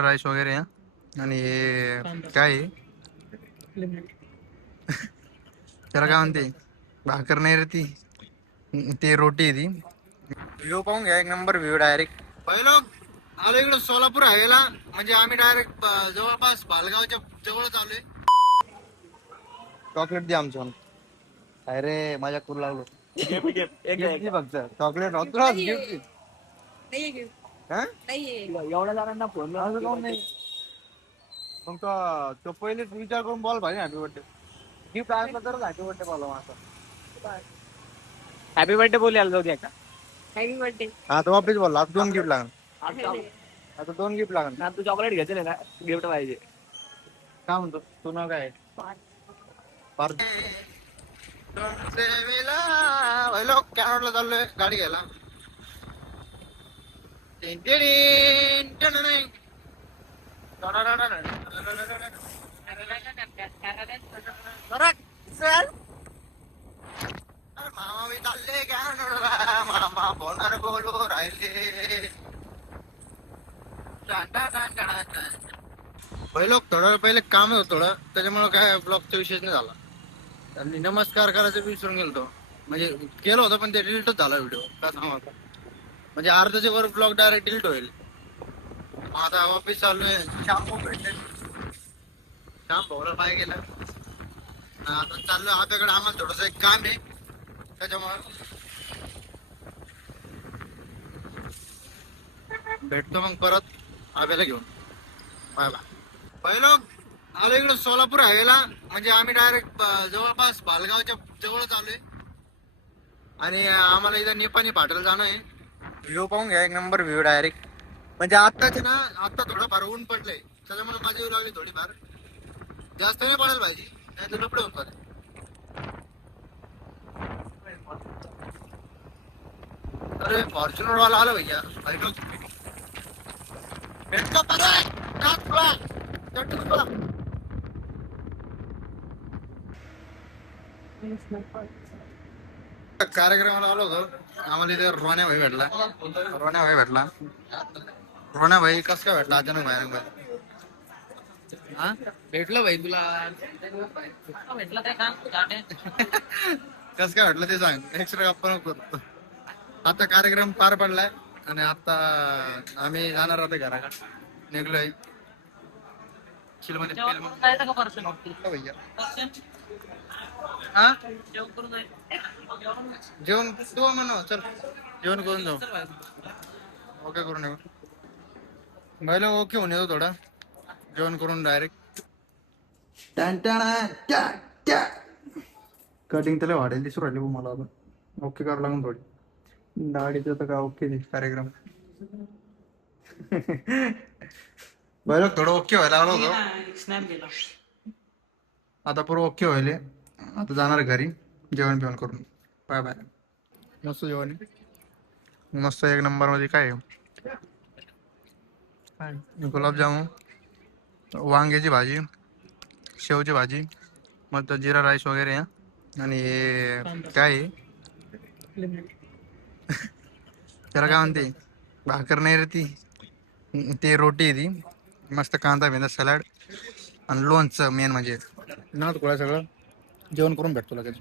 Rice वगैरे आणि हे काय आहे? त्याला काय म्हणते, भाकर नाही रे ती, ती रोटी आहे ती. व्ह्यू पाहून घ्या, एक नंबर व्ह्यू डायरेक्ट. पहिलं आलो इकडं सोलापूर हायवेला, म्हणजे आम्ही डायरेक्ट जवळपास भालगावच्या जवळच आलोय. चॉकलेट दे आमच्या. अरे माझ्या करू लागलो. फक्त चॉकलेट गिफ्ट एवढ्या जणांना फोन नाही. मग तो पहिलेच विचार करून बोल भाई हॅपी बर्थडे. गिफ्ट असलं तर हॅपी बर्थडे बोला माझा. हॅपी बर्थडे बोलायला जाऊ द्या का. Happy birthday. हा तो वापस बोलला, आता 2 गिफ्ट लागणार. आता 2 गिफ्ट लागणार. ना तू चॉकलेट घ्यायचं ना, गिफ्ट पाहिजे. काय म्हणतो तू, नाव काय? पार्थ. कॅनडला चाललोय गाडी घ्यायला. मामा मी चालले कॅनडला, मामा बोलणार बोलू राहिले. पहिले काम होतं थोडं, त्याच्यामुळे काय ब्लॉगचा विषयच नाही झाला. आणि नमस्कार करायचं विसरून गेलो, म्हणजे केलं होतं पण ते डिलीटच झाला व्हिडिओ. का सांगा, म्हणजे अर्ध्याच्या वर ब्लॉग डायरेक्ट डिलीट होईल. आता ऑफिस चालू आहे. श्याम भाऊला पाय गेला. आता चाललो आपल्याकडे, आम्हाला थोडस एक काम आहे त्याच्यामुळे भेटतो मग परत आब्याला घेऊन. Bye bye. पहिलं आलो इकडं सोलापूर हायवेला, म्हणजे आम्ही डायरेक्ट जवळपास भालगावच्या जवळच आलोय. आणि आम्हाला इथं निपाणी पाठवलं जाणं आहे. व्ह्यू पाहून घ्या, एक नंबर व्ह्यू डायरेक्ट. म्हणजे आत्ताच ना, आत्ता थोडंफार ऊन पडलंय, त्याच्यामुळे माझी लागली थोडीफार. जास्त नाही पडायला पाहिजे, नाही तर लपडे होतात. अरे फॉर्च्युनर वाला आला भैया. भेटतो कार्यक्रमाला आलो होतो. आम्हाला इथे रोण्या भाई भेटला. रोण्या भाई कस काय भेटला अचानक बाहेर बाहेर? हा भेटलं भाई तुला. भेटलं काय काम. कस काय भेटलं ते सांग, एक्स्ट्रा गप्पा नको करू. आता कार्यक्रम पार पडलाय आणि आता आम्ही जाणार आहोत घराकडे. निघलोय. भैया हा जेवण तू म्हणा, चल जेवण करून जाऊ. ओके करून येऊ. बैल ओके होऊन येतो थोडा, जेवण करून डायरेक्ट. कटिंग त्याला वाढेल दिसू राहिली मला. आता ओके करावं लागून थोडी. दाढीचं तर का ओके कार्यक्रम. बैल थोडं ओके व्हायला आलो होतो. स्नॅप गेला. आता पूर्ण ओके व्हायले. आता जाणार घरी, जेवण बिवण करून. Bye bye. मस्त जेवण, मस्त एक नंबर मध्ये. काय गुलाबजामुन, वांग्याची भाजी, शेवची भाजी, मग जिरा राईस वगैरे आणि हे काय आहे? त्याला काय म्हणते, भाकर नाही रे ती, ती रोटी आहे ती. मस्त कांदा बिंदा सलाड आणि लोणचं मेन म्हणजे. ना तुला सगळं जेवण करून भेटतो लगेच.